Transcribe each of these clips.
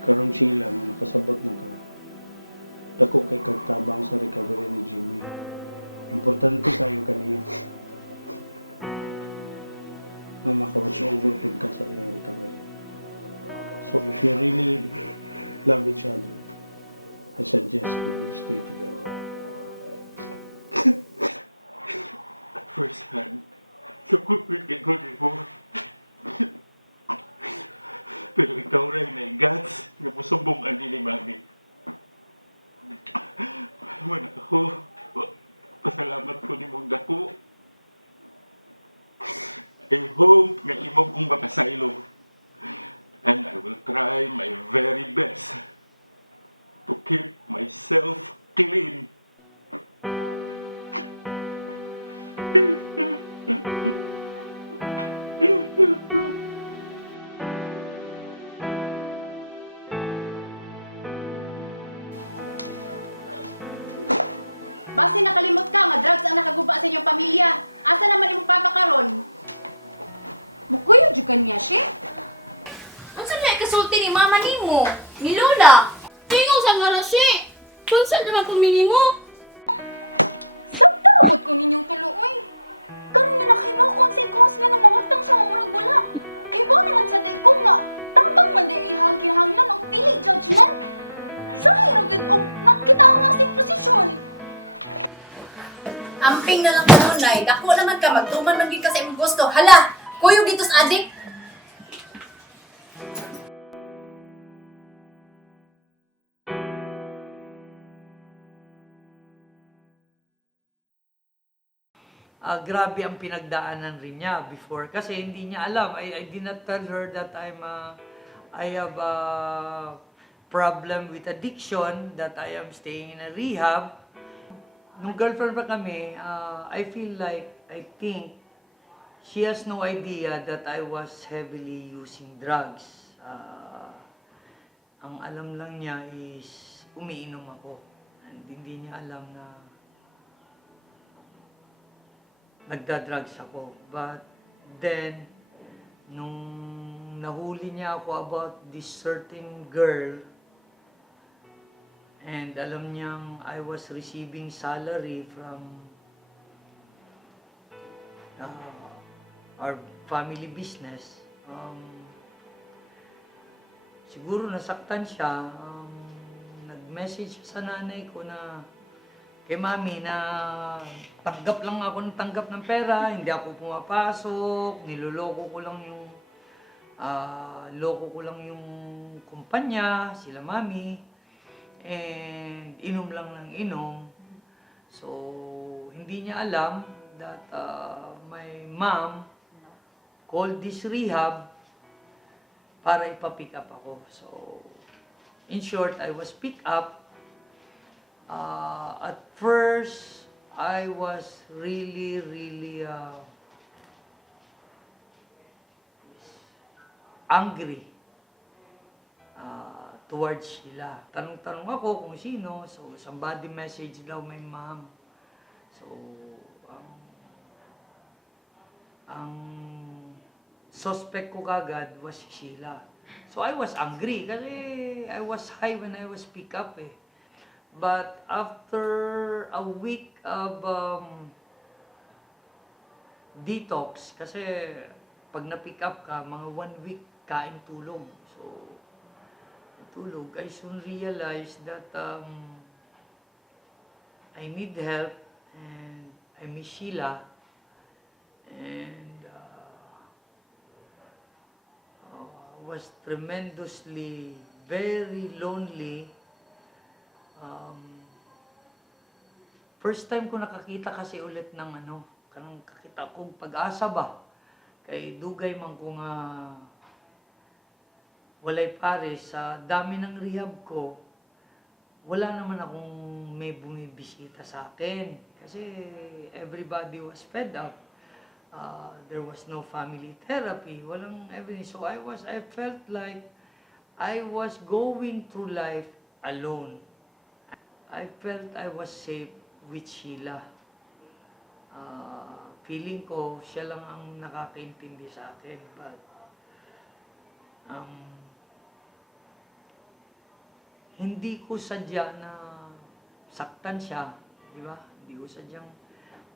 Karon sila nga nakasabot na ka. Dako kay kagtabang sa recovery ni Jimmy. Importante kayo kaniya. Nga maka-watch over pud ka sa iyang recovery. So if you really love each other, I suggest that you stay together. First hand, sukupit kay ko ni mo. Pero ikaw rin na guts nga musumbong ani ni Mami. Wala ako. Pasalamat ko ni mong dako. I hope nga imo kong mapasaylo. And I will try my very best to keep myself clean. Basi nakalimot ka nga drugs ang nakaguba sa inyong pamilya. Asa naman imong papa karon? Mukuyo jud kaniya siya. Unsa na ikasulti ni mama nimo? Ni lola? Tingog sa ngara siya. Kunsa naman kumini mo? Sabta rabot ko ninyong tuloy. Karon nga nakahimo ko sa ikos nga mawagtang siya nga murag wala. Kay ba naman sa day ko nga tabang man day ihang kinahanglan og dili judgment. Sa hiragid og nakita ang nasing posisyon. Amping na lang ka nun, Nay. Dako naman ka, magtuman man gid ka sa imong gusto. Hala, kuyog dito sa adik. Grabe ang pinagdaanan rin niya before kasi hindi niya alam. I did not tell her that I have a problem with addiction, that I am staying in a rehab. Nung girlfriend pa kami, I think she has no idea that I was heavily using drugs. Ang alam lang niya is umiinom ako. And hindi niya alam na nagda-drugs ako. But then, nung nahuli niya ako about this certain girl, and alam niyang I was receiving salary from our family business, siguro nasaktan siya. Nag-message sa nanay ko na kay mami na tanggap lang ako ng tanggap ng pera, hindi ako pumapasok, niloloko ko lang yung loko ko lang yung kumpanya, sila mami, and inom lang ng inom. So, hindi niya alam that my mom called this rehab para ipa-pick up ako. So, in short, I was picked up. At first, I was really angry towards Sheila. Tanong-tanong ako kung sino. So, somebody message daw my mom. So, ang suspect ko kagad was si Sheila. So, I was angry kasi I was high when I was picked up eh. But after a week of detox, kasi pag na-pick up ka, mga 1 week kain tulog. So, tulog, I soon realized that I need help and I miss Sheila. And was tremendously, very lonely. First time ko nakakita kasi ulit ng kanang kakita kong pag-asa ba. Kay dugay man ko nga walay pares sa dami ng rehab ko. Wala naman akong may bumibisita sa akin. Kasi everybody was fed up. There was no family therapy. Walang everything. So I felt like I was going through life alone. I felt I was safe with Sheila. Feeling ko, siya lang ang nakakaintindi sa akin. But, hindi ko sadya na saktan siya, di ba? Hindi ko sadyang,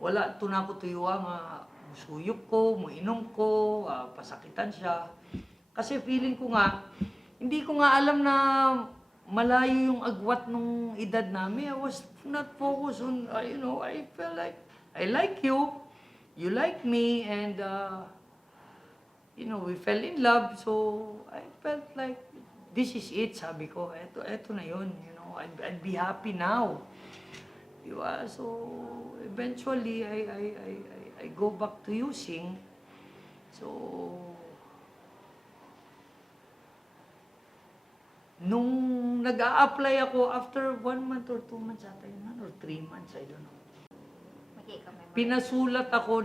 wala ito na ako tuyuan nga, musuyok ko, muinom ko, pasakitan siya. Kasi feeling ko nga, hindi ko nga alam na malayo yung agwat nung edad namin. I was not focused on, I felt like, I like you like me, and, we fell in love. So, I felt like, this is it, sabi ko. Eto na yun, I'd be happy now. Diba? So, eventually, I go back to using. So, nung nag-a-apply ako after 1 month or 2 months ata yun, or 3 months, I don't know. Pinasulat ako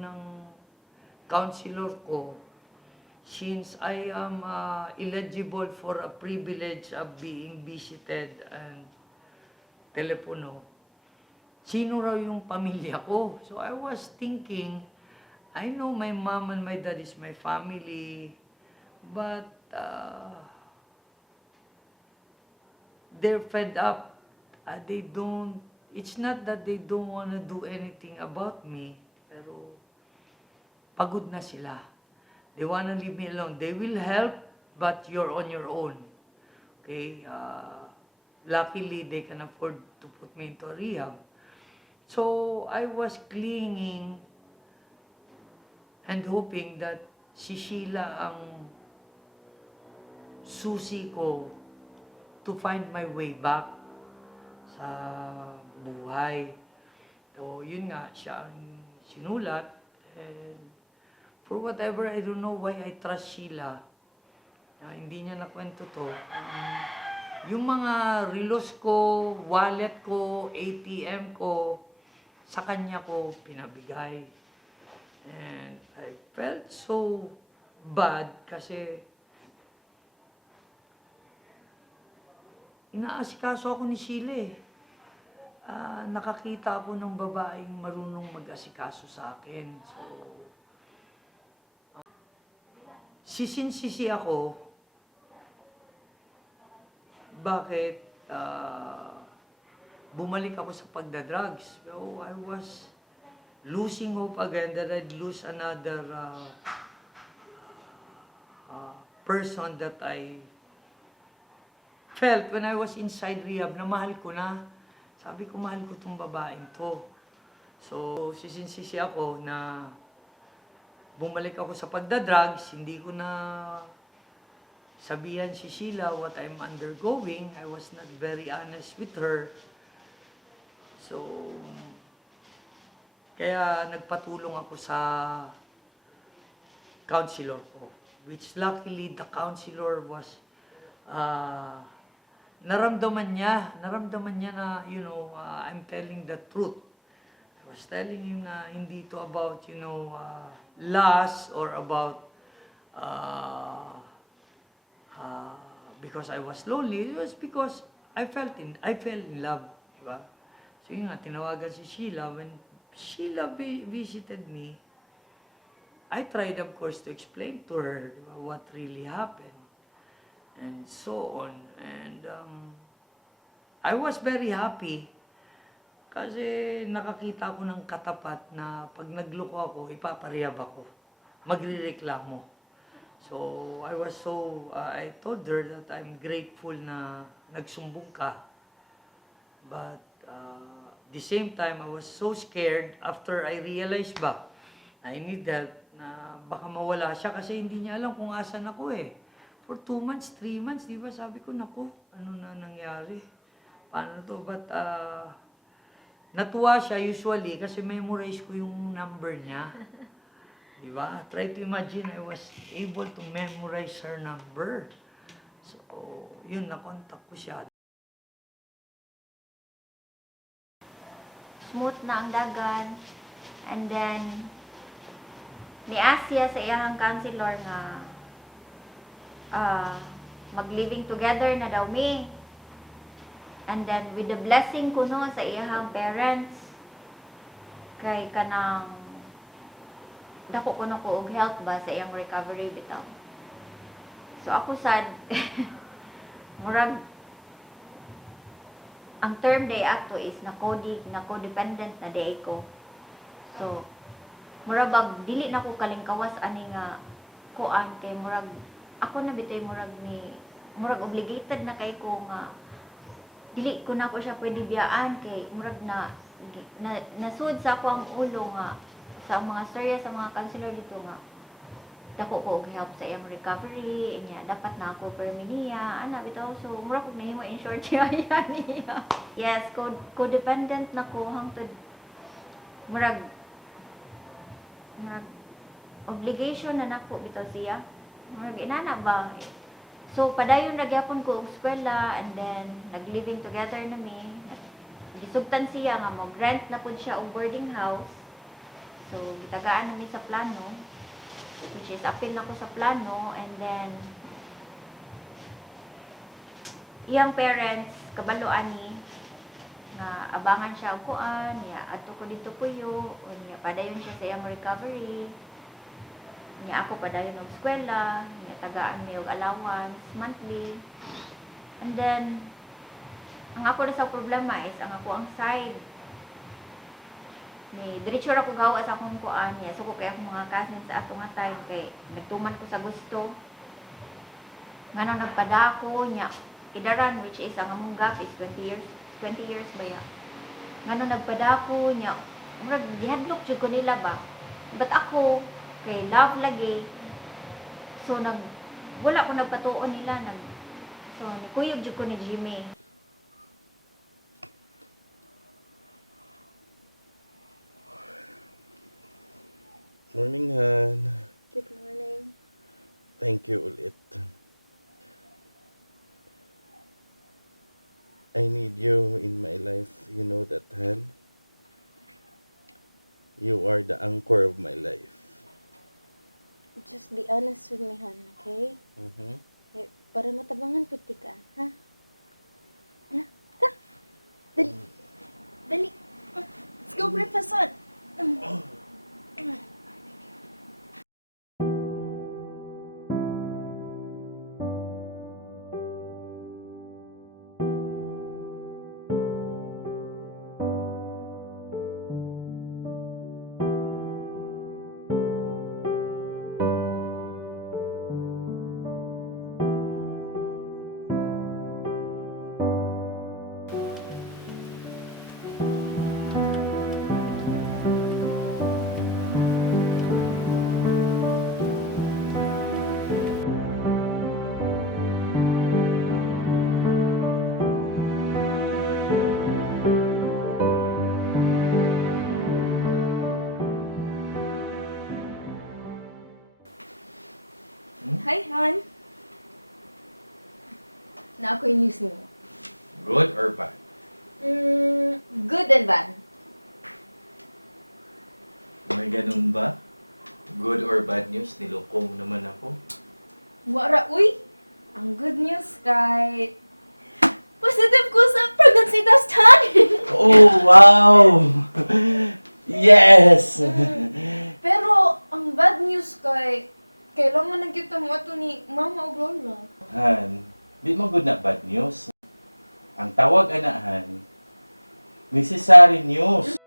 ng counselor ko, since I am eligible for a privilege of being visited and telepono, sino raw yung pamilya ko? So I was thinking, I know my mom and my dad is my family, but they're fed up. It's not that they don't want to do anything about me, pero pagod na sila. They want to leave me alone. They will help, but you're on your own. Okay? Luckily, they can afford to put me into a rehab. So, I was clinging and hoping that si Sheila ang susi ko to find my way back sa buhay. So, yun nga, siya ang sinulat. And for whatever, I don't know why I trust Sheila. Hindi niya nakwento to. Yung mga relos ko, wallet ko, ATM ko, sa kanya ko pinabigay. And I felt so bad kasi inaasikaso ako ni Sheila eh. Nakakita ako ng babaeng marunong mag-asikaso sa akin. So, sisinsisi ako, bakit bumalik ako sa pagdadrugs. So, I was losing hope again that I'd lose another person that I felt when I was inside rehab na mahal ko na. Sabi ko, mahal ko itong babaeng to. So, sisinsisi ako na bumalik ako sa pagdadrugs, hindi ko na sabihan si Sheila what I'm undergoing. I was not very honest with her. So, kaya nagpatulong ako sa counselor ko. Which luckily, the counselor was, naramdaman niya na, I'm telling the truth. I was telling him na hindi to about, lust or about, because I was lonely. It was because I fell in love, diba? So yun nga, tinawagan si Sheila. When Sheila visited me, I tried, of course, to explain to her what really happened and so on. And I was very happy kasi nakakita ako ng katapat na pag nagloko ako, ipaparehab ako. Magrireklamo. So, I told her that I'm grateful na nagsumbong ka. But, the same time, I was so scared after I realized ba, I need help na baka mawala siya kasi hindi niya alam kung asan ako eh. For 2 months, 3 months, di ba? Sabi ko, naku, ano na nangyari? Paano to? But, natuwa siya usually kasi memorize ko yung number niya. Di ba? Try to imagine, I was able to memorize her number. So, yun, nakontak ko siya. Smooth na ang dagan. And then, nias siya sa iyahang counselor nga mag-living together na daw mi. And then, with the blessing ko no sa iyahang parents, kay kanang dako ko na ko og help ba sa iyang recovery bitaw. So, ako sad, murag ang term day ato is na codependent na day ko. So murag bag dili na ko kalingkawas ani nga kuan kay murag ako na bitoy murag obligated na kay ko nga dili ko na ko siya pwede biyaan kay murag nasud sa ako ang ulo nga sa mga storya sa mga counselor dito nga dako ko og help sa iyang recovery inya dapat na ako perminia ana bitaw so mura kog nahimo in short siya niya. Yes, codependent na ko hangtod murag obligation na nako bitaw siya murag inana ba. So padayon ra gyapon ko og eskwela and then nag-living together na mi. Gisugtan siya nga mag-rent na pud siya og boarding house. So gitagaan na mi sa plano which is apil na ko sa plano and then iyang parents kabalo ani nga abangan siya og kuan niya adto ko dito puyo o niya padayon siya sa iyang recovery niya ako padayon og eskwela niya tagaan mi og allowance monthly and then ang ako na sa problema is ang ako ang side ni diretso ra ko gawa sa akong kuan niya so ko kay akong mga cousins sa ato nga time kay nagtuman ko sa gusto ngano nagpadako niya kidaran which is ang among gap is 20 years ba ya ngano nagpadako niya murag gihadlok jud ko nila ba but ako kay love lagi so wala ko nagpatuon nila so nikuyog jud ko ni Jimmy. Morning, Han. Good morning. Thank you ulit. I need you in my life. You know that, Han? You are the anchor of my life. Just be honest with me, hon, okay? Mm-hmm. Eh, para matabangan puti ka, ha? Ha? Ta! Dali! Dali! Let's go breakfast, hon! Hi, Han. Na ako yung news mo. Good or bad? Good and bad. May ganun ba? Good or bad news? Nilokong naman ako. Wara, uy! Ang good news kay... Positive ko sa pregnancy test, Han! Oh, wow! Yes! Pero, ang bad news kay... Kailangan na kita mo ato ni Mama o Lola. Han, di mo good na bad news. Ang tawag anahan, necessary news.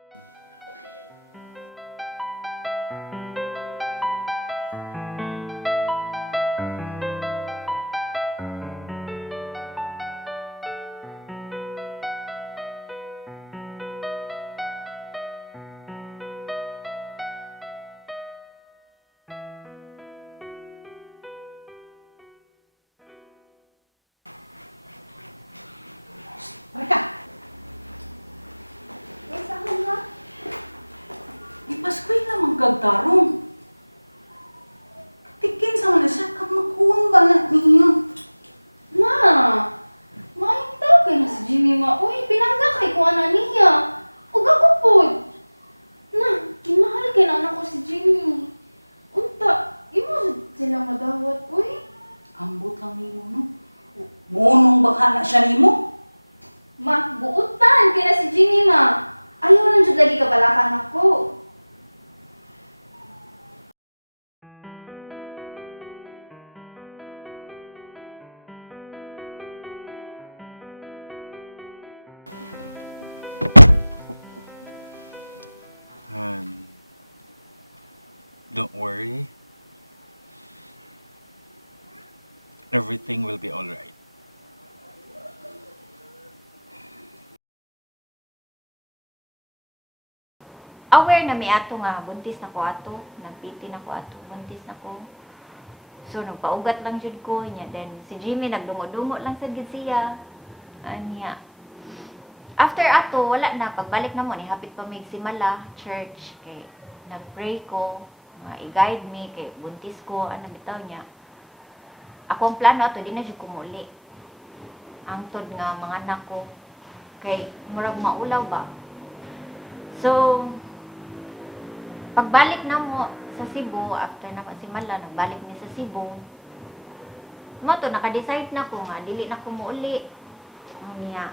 Ipaskway naman kagtarong. Tikin sa mga siya kag magkuwang ba na niya. Ma! Makikita kayo na si Jimmy, ma. Uy, pinangga kay ko ana niya. Ug ako po. Na, kinahal kay na anak ko si Jimmy. Unta, imo sila madawat, uy. Ambot lang nimo no. Munong baka na siya nimo. Ma, buutan kay na si Jimmy, ma. Ayaw lang jud lagi kabalakan ako. Han, don't worry. Everything will be alright. Aware na mi ato nga buntis na ko ato, nagpiti na ko ato, buntis na ko. So nagpaugat lang jud ko niya, then si Jimmy nagdungo-dungo lang sad gid siya. Anya. After ato wala na, pagbalik na mo ni hapit pa mig simala church kay nagpray ko, nga i-guide me kay buntis ko ano bitaw niya. Ako ang plano ato di na jud ko muli. Angtod nga mga anak ko kay murag maulaw ba. So pagbalik na mo sa Cebu, after na simala, nagbalik ni sa Cebu. Mo to, naka-decide na ko nga, dili na ko muuli. Niya,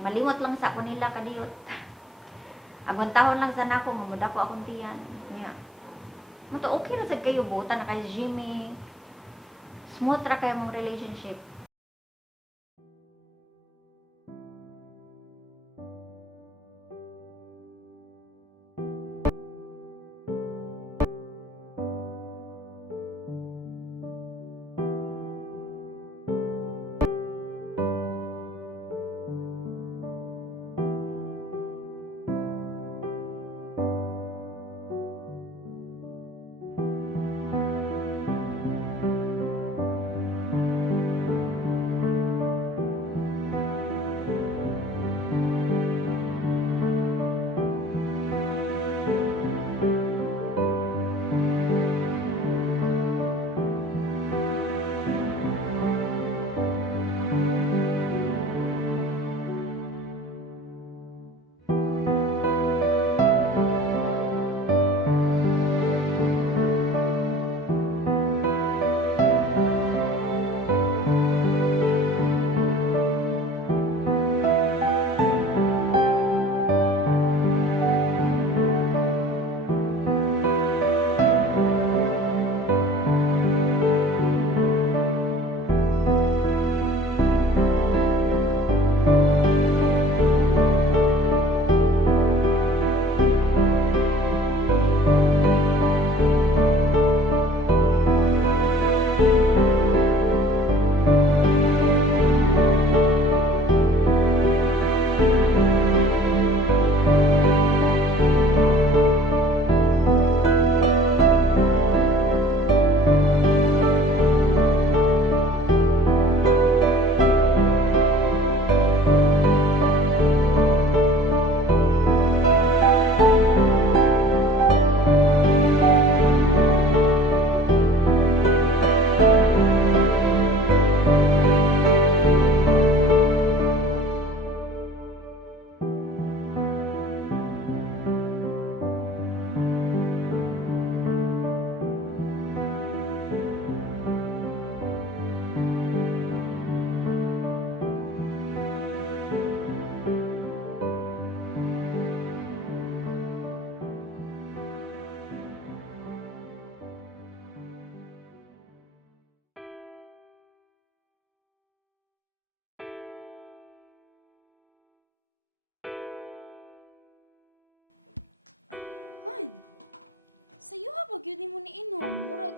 malimot lang sa ako nila kadiyot. Agong tahon lang sana ako, mamuda ko akong tiyan. Niya, mo to, okay na sad kayo, buta na kay Jimmy. Smooth ra kayo mong relationship. Sayo ha, pag yun mo ni inom. Murag,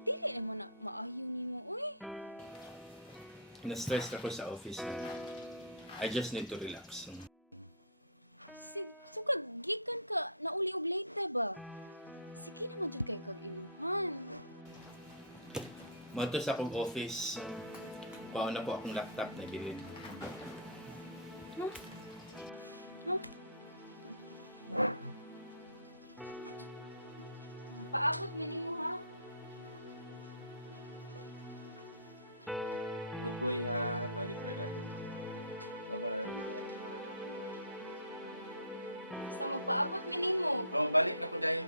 dili naman na maayo ni mo, uy. Na-stress ako sa office na. I just need to relax. So gikan ka, nauli og late ba? Sige naman jud kay kag inuhan. Mato sa akong office, paon na po akong laptop na bilin. Huh? Huh? Paabot mini mo ha. Good boy ha, balik ka dati. Bye-bye. Basta magpaabot mini mo. Oh, balik na ko dayon.